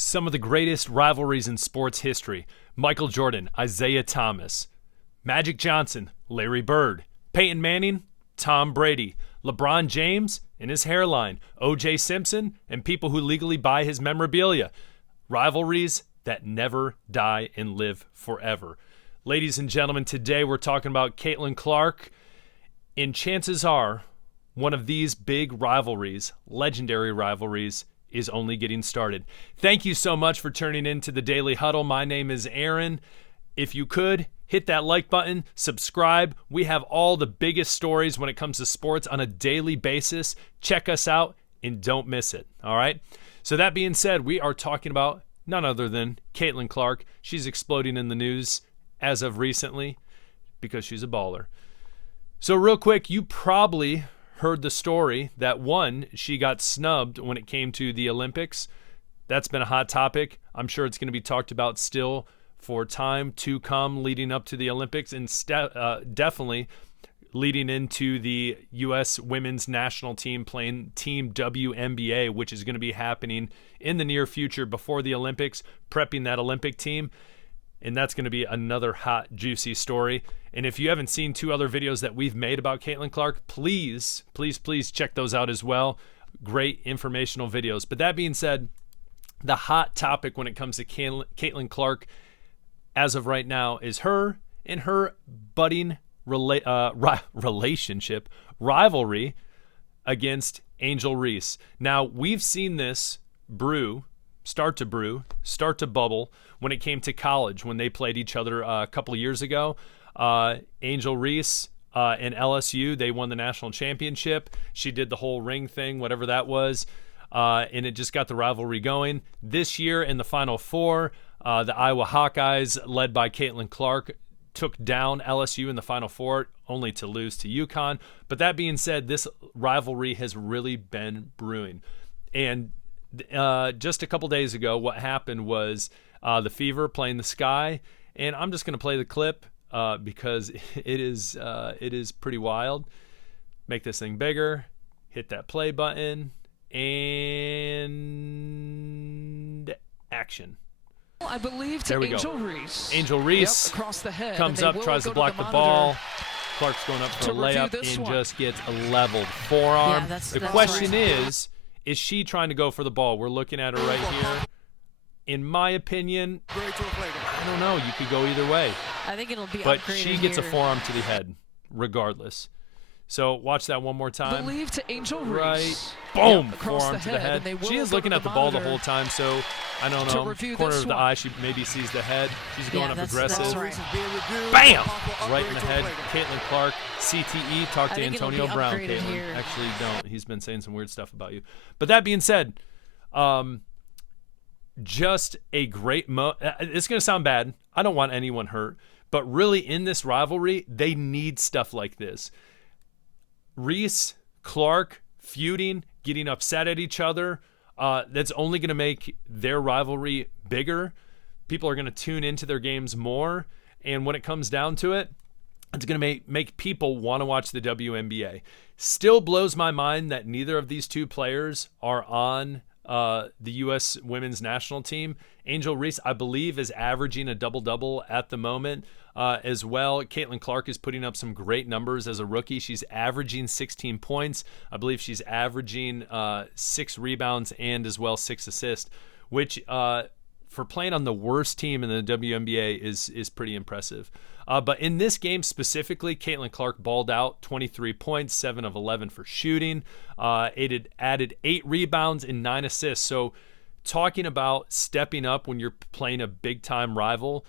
Some of the greatest rivalries in sports history: Michael Jordan, Isaiah Thomas, Magic Johnson, Larry Bird, Peyton Manning, Tom Brady, LeBron James and his hairline, O.J. Simpson, and people who legally buy his memorabilia. Rivalries that never die and live forever. Ladies and gentlemen, today we're talking about Caitlin Clark, and chances are one of these big rivalries, legendary rivalries, is only getting started. Thank you so much for tuning in to the Daily Huddle. My name is Aaron. If you could, hit that like button, subscribe. We have all the biggest stories when it comes to sports on a daily basis. Check us out and don't miss it, all right? So that being said, we are talking about none other than Caitlin Clark. She's exploding in the news as of recently because she's a baller. So real quick, you probably heard the story that she got snubbed when it came to the Olympics. That's been a hot topic. I'm sure it's going to be talked about still for time to come leading up to the Olympics, and definitely leading into the U.S. women's national team playing Team WNBA, which is going to be happening in the near future before the Olympics, prepping that Olympic team. And that's going to be another hot, juicy story. And if you haven't seen two other videos that we've made about Caitlin Clark, please check those out as well. Great informational videos. But that being said, the hot topic when it comes to Caitlin Clark as of right now is her and her budding rivalry against Angel Reese. Now, we've seen this start to bubble when it came to college, when they played each other a couple of years ago. Angel Reese and LSU, they won the national championship. She did the whole ring thing, whatever that was, and it just got the rivalry going. This year in the Final Four, the Iowa Hawkeyes, led by Caitlin Clark, took down LSU in the Final Four, only to lose to UConn. But that being said, this rivalry has really been brewing. And just a couple days ago, what happened was the Fever playing the Sky, and I'm just going to play the clip because it is pretty wild. Make this thing bigger, hit that play button, and action. I believe to there we Angel go. Reese. Angel Reese across the head, comes up, tries to block the ball. Clark's going up for a layup and just gets a leveled forearm. Yeah, the question is she trying to go for the ball? We're looking at her right here. In my opinion, I don't know. You could go either way. I think it'll be but upgraded she gets here. a forearm to the head, regardless. So watch that one more time. Believe to Angel Reese. Right. Boom. Across Forearm to the head. She is looking at the ball the whole time, so I don't know. Corner of the eye, she maybe sees the head. She's going up aggressive. That's right. Bam! Right in the head. Caitlin Clark, CTE. Talk to Antonio Brown, Caitlin. Here. Actually, don't. He's been saying some weird stuff about you. But that being said, just a great it's going to sound bad. I don't want anyone hurt. But really, in this rivalry, they need stuff like this. Reese, Clark, feuding, getting upset at each other, that's only going to make their rivalry bigger. People are going to tune into their games more. And when it comes down to it, it's going to make people want to watch the WNBA. Still blows my mind that neither of these two players are on the U.S. women's national team. Angel Reese, I believe, is averaging a double-double at the moment as well. Caitlin Clark is putting up some great numbers as a rookie. She's averaging 16 points. I believe she's averaging 6 rebounds and as well 6 assists, which for playing on the worst team in the WNBA is pretty impressive. But in this game specifically, Caitlin Clark balled out, 23 points, 7 of 11 for shooting. It had added 8 rebounds and 9 assists. So talking about stepping up when you're playing a big-time rival,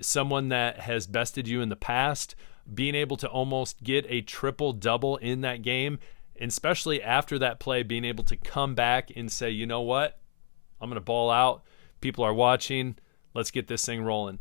someone that has bested you in the past, being able to almost get a triple-double in that game, and especially after that play, being able to come back and say, you know what, I'm going to ball out. People are watching. Let's get this thing rolling.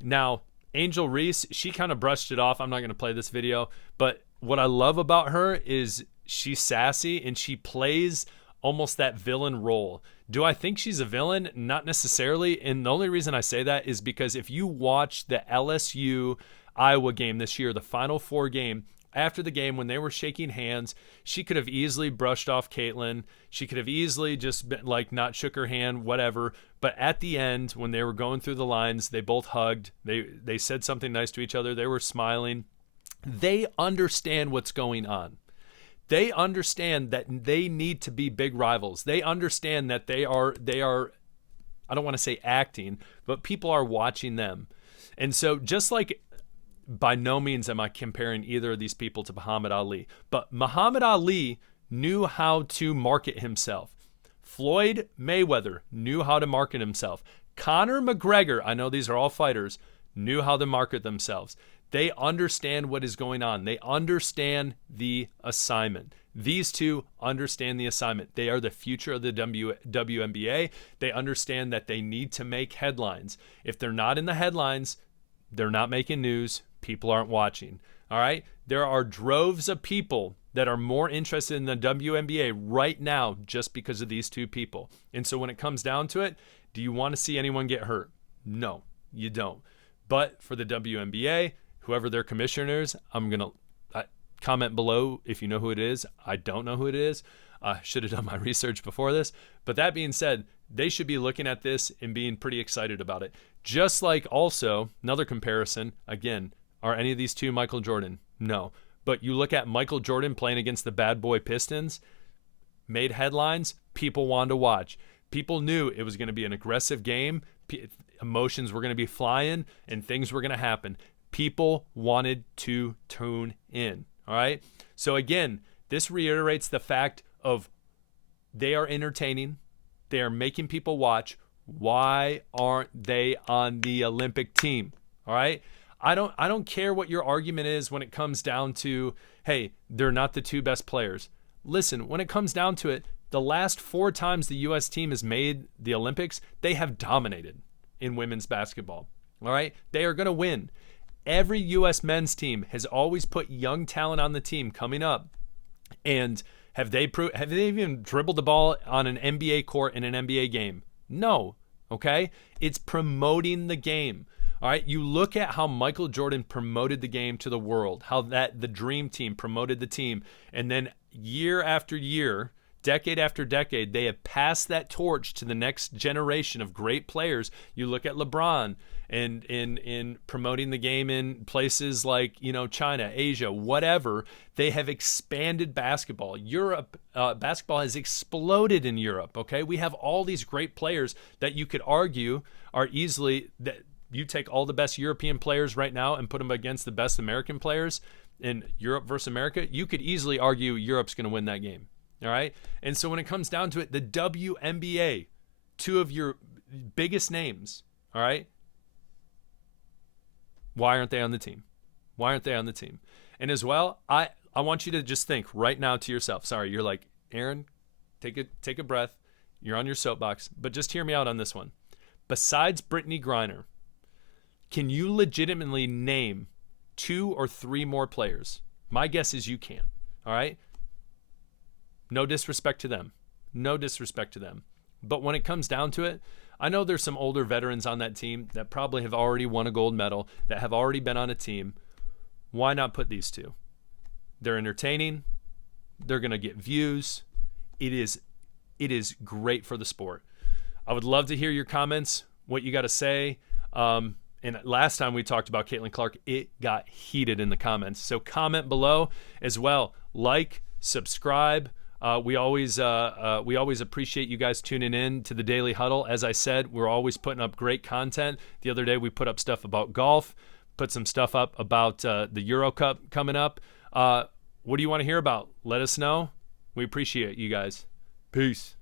Now, Angel Reese, she kind of brushed it off. I'm not going to play this video, but what I love about her is she's sassy and she plays almost that villain role. Do I think she's a villain? Not necessarily. And the only reason I say that is because if you watch the LSU Iowa game this year, the Final Four game, after the game when they were shaking hands, she could have easily brushed off Caitlyn. She could have easily just been like not shook her hand, whatever. But at the end, when they were going through the lines, they both hugged. They said something nice to each other. They were smiling. They understand what's going on. They understand that they need to be big rivals. They understand that they are, I don't want to say acting, but people are watching them. And so just like, by no means am I comparing either of these people to Muhammad Ali, but Muhammad Ali knew how to market himself. Floyd Mayweather knew how to market himself. Conor McGregor, I know these are all fighters, knew how to market themselves. They understand what is going on. They understand the assignment. These two understand the assignment. They are the future of the WNBA. They understand that they need to make headlines. If they're not in the headlines, they're not making news. People aren't watching. All right? There are droves of people that are more interested in the WNBA right now just because of these two people. And so when it comes down to it, do you want to see anyone get hurt? No, you don't. But for the WNBA, whoever their commissioner is, I'm going to comment below if you know who it is. I don't know who it is. I should have done my research before this. But that being said, they should be looking at this and being pretty excited about it. Just like also, another comparison, again, are any of these two Michael Jordan? No. But you look at Michael Jordan playing against the bad boy Pistons, made headlines, people wanted to watch. People knew it was going to be an aggressive game, emotions were going to be flying, and things were going to happen. People wanted to tune in, all right? So again, this reiterates the fact of they are entertaining, they are making people watch. Why aren't they on the Olympic team? All right? I don't care what your argument is when it comes down to, hey, they're not the two best players. Listen, when it comes down to it, the last 4 times the U.S. team has made the Olympics, they have dominated in women's basketball. All right? They are going to win. Every U.S. men's team has always put young talent on the team coming up. And have they even dribbled the ball on an NBA court in an NBA game? No. Okay? It's promoting the game. All right, you look at how Michael Jordan promoted the game to the world, how that the Dream Team promoted the team, and then year after year, decade after decade, they have passed that torch to the next generation of great players. You look at LeBron and in promoting the game in places like, China, Asia, whatever. They have expanded basketball. Europe, basketball has exploded in Europe. Okay, we have all these great players that you could argue are easily that. You take all the best European players right now and put them against the best American players in Europe versus America, you could easily argue Europe's going to win that game. All right? And so when it comes down to it, the WNBA, 2 of your biggest names, all right? Why aren't they on the team? Why aren't they on the team? And as well, I want you to just think right now to yourself. Sorry, you're like, Aaron, take a breath. You're on your soapbox, but just hear me out on this one. Besides Brittany Griner, can you legitimately name 2 or 3 more players? My guess is you can. All right? No disrespect to them. No disrespect to them. But when it comes down to it, I know there's some older veterans on that team that probably have already won a gold medal, that have already been on a team. Why not put these 2? They're entertaining. They're going to get views. It is great for the sport. I would love to hear your comments, what you got to say. And last time we talked about Caitlin Clark, it got heated in the comments. So comment below as well. Like, subscribe. We always appreciate you guys tuning in to the Daily Huddle. As I said, we're always putting up great content. The other day we put up stuff about golf, put some stuff up about the Euro Cup coming up. What do you want to hear about? Let us know. We appreciate you guys. Peace.